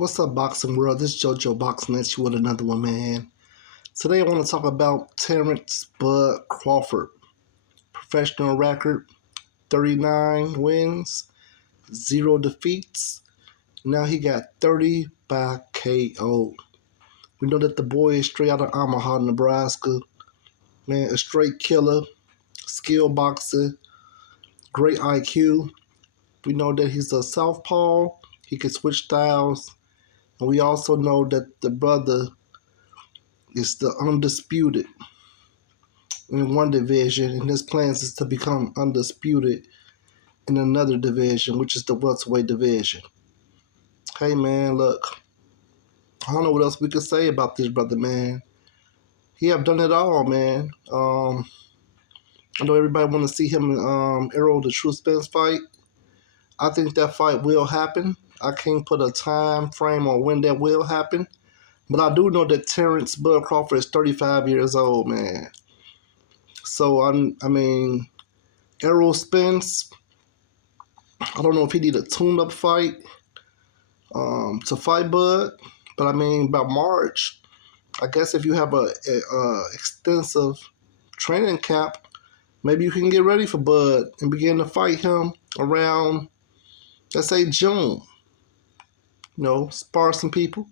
What's up, boxing world? This is JoJo Boxing at you with another one, man. Today I want to talk about Terrance "Bud" Crawford. Professional record, 39 wins, 0 defeats. Now he got 30 by KO. We know that the boy is straight out of Omaha, Nebraska. Man, a straight killer, skilled boxer, great IQ. We know that he's a southpaw. He can switch styles. And we also know that the brother is the undisputed in one division, and his plans is to become undisputed in another division, which is the welterweight division. Hey, man, look, I don't know what else we could say about this brother, man. He have done it all, man. I know everybody want to see him in Errol the True Spence fight. I think that fight will happen. I can't put a time frame on when that will happen. But I do know that Terrance "Bud" Crawford is 35 years old, man. So, I mean, Errol Spence, I don't know if he need a tune-up fight to fight Bud. But, I mean, by March, I guess if you have a extensive training camp, maybe you can get ready for Bud and begin to fight him around, let's say, June. You know, spar some people,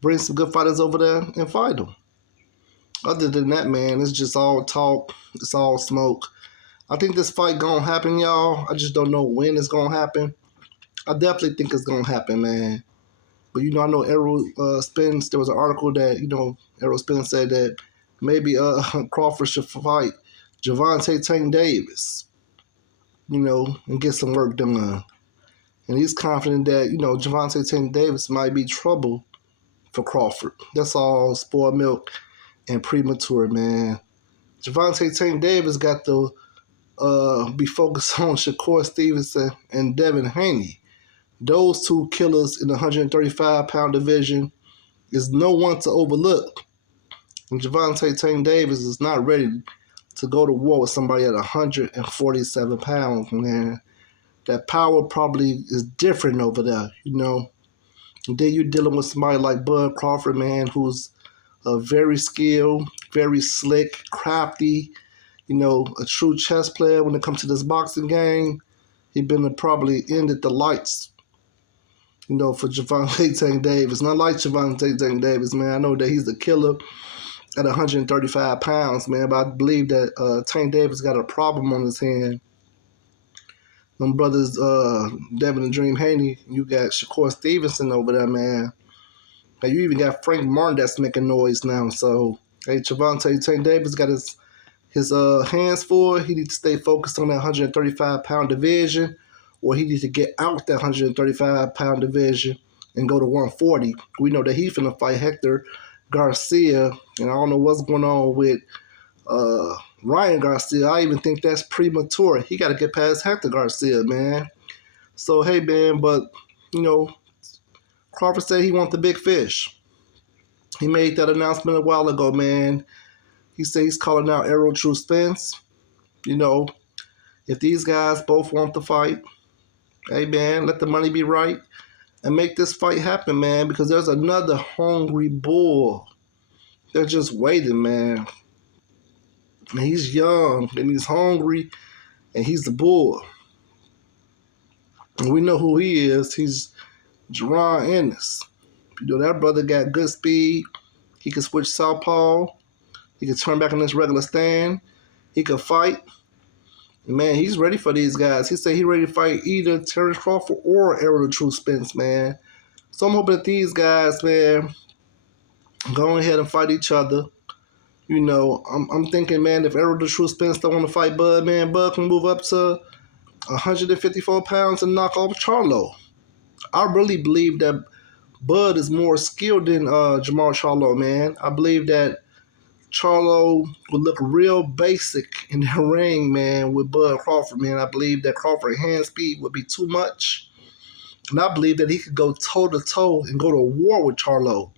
bring some good fighters over there and fight them. Other than that, man, it's just all talk. It's all smoke. I think this fight gonna happen, y'all. I just don't know when it's gonna happen. I definitely think it's gonna happen, man. But, I know Errol Spence, there was an article that, Errol Spence said that maybe Crawford should fight Gervonta Tank Davis, and get some work done. And he's confident that, Gervonta Tank Davis might be trouble for Crawford. That's all spoiled milk and premature, man. Gervonta Tank Davis got to be focused on Shakur Stevenson and Devin Haney. Those two killers in the 135-pound division is no one to overlook. And Gervonta Tank Davis is not ready to go to war with somebody at 147 pounds, man. That power probably is different over there, And then you're dealing with somebody like Bud Crawford, man, who's very skilled, very slick, crafty, a true chess player when it comes to this boxing game. He's been to probably ended the lights, for Gervonta Tank Davis. Not like Gervonta Tank Davis, man. I know that he's the killer at 135 pounds, man, but I believe that Tank Davis got a problem on his hand. Them brothers, Devin and Dream Haney, you got Shakur Stevenson over there, man. And you even got Frank Martin that's making noise now. So, hey, Gervonta Tank Davis got his hands full. He needs to stay focused on that 135-pound division, or he needs to get out that 135-pound division and go to 140. We know that he's finna fight Hector Garcia, and I don't know what's going on with Ryan Garcia. I even think that's premature. He got to get past Hector Garcia, man. So, hey, man, but, Crawford said he wants the big fish. He made that announcement a while ago, man. He said he's calling out Errol True Spence. If these guys both want to fight, hey, man, let the money be right and make this fight happen, man, because there's another hungry bull. They're just waiting, man. And he's young, and he's hungry, and he's the bull. And we know who he is. He's Jaron Ennis. That brother got good speed. He can switch southpaw. He can turn back on his regular stand. He can fight. Man, he's ready for these guys. He said he's ready to fight either Terrance Crawford or Errol the True Spence, man. So I'm hoping that these guys, man, go ahead and fight each other. I'm thinking, man, if Errol the True Spence don't want to fight Bud, man, Bud can move up to 154 pounds and knock off Charlo. I really believe that Bud is more skilled than Jamal Charlo, man. I believe that Charlo would look real basic in the ring, man, with Bud Crawford, man. I believe that Crawford's hand speed would be too much. And I believe that he could go toe-to-toe and go to war with Charlo.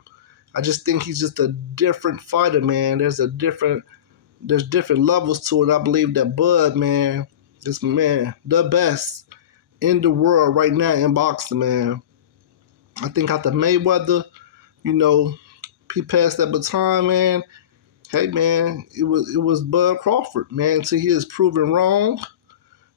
I just think he's just a different fighter, man. There's different levels to it. I believe that Bud, man, is, man, the best in the world right now in boxing, man. I think after Mayweather, you know, he passed that baton, man. Hey, man, it was Bud Crawford, man. Until he is proven wrong.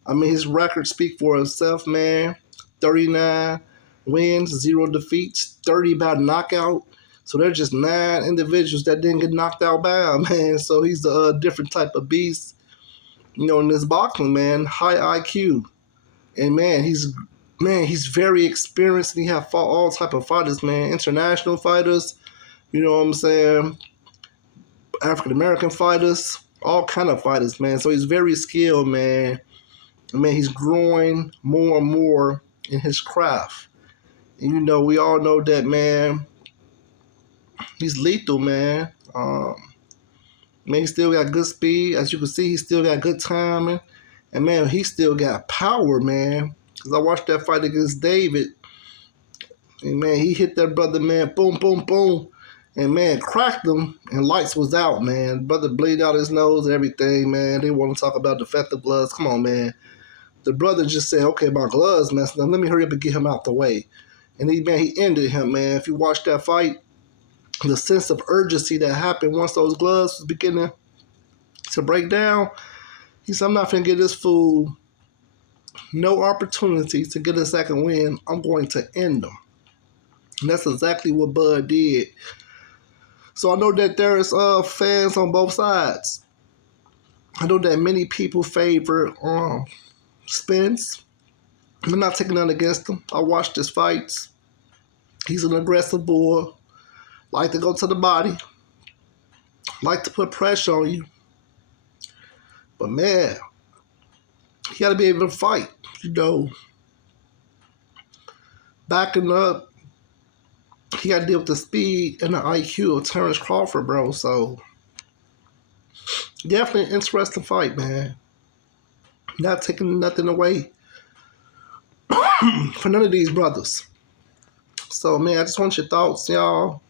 I mean, his record speak for itself, man. 39 wins, 0 defeats, 30 by knockout. So there's just 9 individuals that didn't get knocked out by him, man. So he's a different type of beast, you know, in this boxing, man. High IQ, and man, he's very experienced, and he have fought all type of fighters, man. International fighters, you know what I'm saying? African American fighters, all kind of fighters, man. So he's very skilled, man. And man, he's growing more and more in his craft. And you know, we all know that, man. He's lethal, man. Man, he still got good speed. As you can see, he still got good timing. And man, he still got power, man. Because I watched that fight against David. And man, he hit that brother, man. Boom, boom, boom. And man, cracked him, and lights was out, man. Brother bleed out his nose and everything, man. They want to talk about defective gloves. Come on, man. The brother just said, okay, my gloves messed up. Let me hurry up and get him out the way. And he ended him, man. If you watch that fight, the sense of urgency that happened once those gloves was beginning to break down, he said, I'm not going to give this fool no opportunity to get a second win. I'm going to end him. And that's exactly what Bud did. So I know that there's fans on both sides. I know that many people favor Spence. I'm not taking nothing against him. I watched his fights. He's an aggressive boy. Like to go to the body. Like to put pressure on you. But man, he got to be able to fight. You know, backing up. He got to deal with the speed and the IQ of Terrance Crawford, bro. So, definitely an interesting fight, man. Not taking nothing away for none of these brothers. So, man, I just want your thoughts, y'all.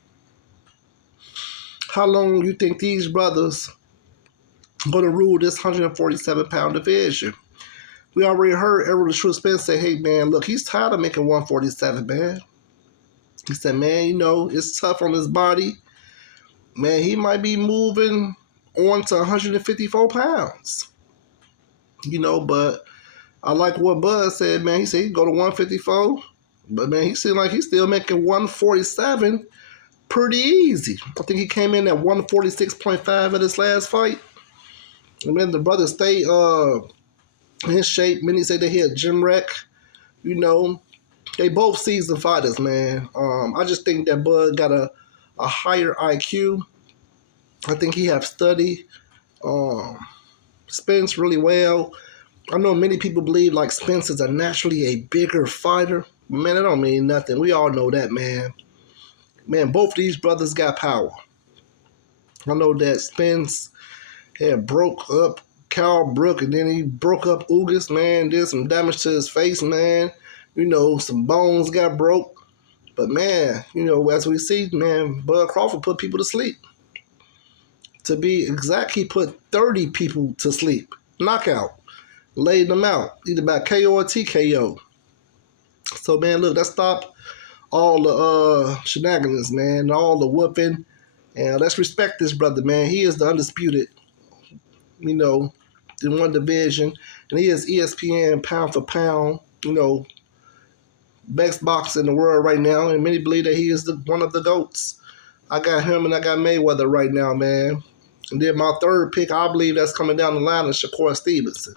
How long you think these brothers going to rule this 147-pound division? We already heard Errol the True Spence say, hey, man, look, he's tired of making 147, man. He said, man, you know, it's tough on his body. Man, he might be moving on to 154 pounds. You know, but I like what Bud said, man. He said he'd go to 154. But, man, he seemed like he's still making 147 pretty easy. I think he came in at 146.5 at his last fight. And then the brother stayed in shape. Many say that he a gym wreck. You know, they both seasoned fighters, man. I just think that Bud got a higher IQ. I think he have studied Spence really well. I know many people believe like Spence is naturally a bigger fighter. Man, that don't mean nothing. We all know that, man. Man, both these brothers got power. I know that Spence had broke up Carl Brook, and then he broke up Ugas, man. Did some damage to his face, man. You know, some bones got broke. But, man, you know, as we see, man, Bud Crawford put people to sleep. To be exact, he put 30 people to sleep. Knockout. Laid them out. Either by KO or TKO. So, man, look, let's stop all the shenanigans, man. All the whooping. And let's respect this brother, man. He is the undisputed, you know, in one division. And he is ESPN pound for pound, you know, best boxer in the world right now, and many believe that he is one of the GOATs. I got him and I got Mayweather right now, man. And then my third pick, I believe that's coming down the line, is Shakur Stevenson.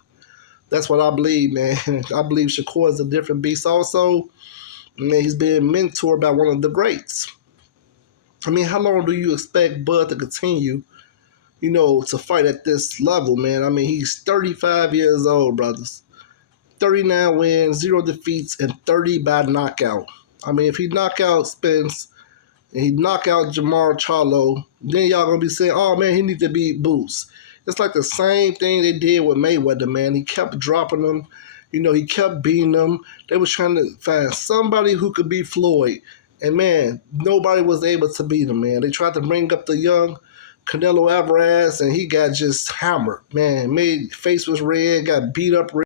That's what I believe, man. I believe Shakur is a different beast also. Man, he's being mentored by one of the greats. I mean, how long do you expect Bud to continue, you know, to fight at this level, man? I mean, he's 35 years old, brothers. 39 wins, 0 defeats, and 30 by knockout. I mean, if he knock out Spence and he knock out Jamar Charlo, then y'all going to be saying, oh, man, he need to beat Boots. It's like the same thing they did with Mayweather, man. He kept dropping them. You know, he kept beating them. They was trying to find somebody who could beat Floyd. And, man, nobody was able to beat him, man. They tried to bring up the young Canelo Alvarez, and he got just hammered, man. Face was red, got beat up red.